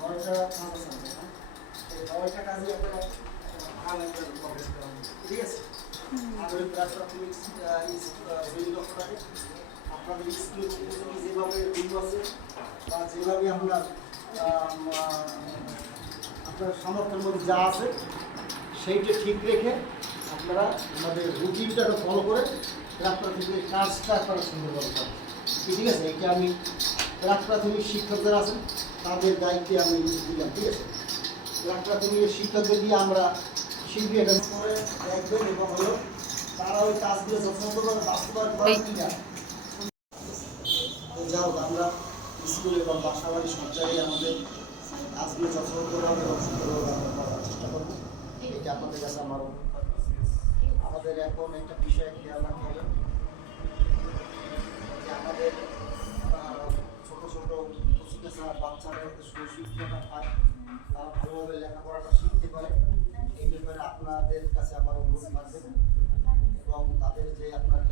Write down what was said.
নয়টা কাজ আছে এই নয়টা কাজে আপনারা ভালো করে ঠিক আছে। আর ওই প্রাথমিক দুই লক্ষ টাকা আপনাদের স্কুল যেভাবে রুম আছে বা যেভাবে আপনার আপনার সামর্থ্যের মধ্যে যা আছে সেইটা ঠিক রেখে আপনারা আমাদের রুটিনটাকে ফলো করে প্রাথমিক কাজটা আপনারা সুন্দরভাবে করেন। ঠিক আছে, এইটা আমি প্রাথমিক শিক্ষক যারা আছেন তাদের দায়িত্বে আমি দিলাম। ঠিক আছে, প্রাথমিক শিক্ষকদের দিয়ে আমরা শিল্পী এটা করে দেখবেন এবং হলো তারা ওই কাজগুলো যথাযথভাবে বাস্তবায়ন করেন কিনা। যাও আমরা স্কুল এবং বাসাবাড়ি সব জায়গায় আমাদের কাজগুলো যথাযথভাবে এবং সুন্দরভাবে আমরা করার চেষ্টা করবো। এটা আপনাদের কাছে আমার আমাদের এখন একটা বিষয় খেয়াল রাখতে হবে যে আমাদের ছোট ছোট বাচ্চারা সুশিক্ষাটা পায়, তারা ভালোভাবে লেখাপড়াটা শিখতে পারে। এই ব্যাপারে আপনাদের কাছে আমার অনুরোধ থাকবে এবং তাদের যে আপনার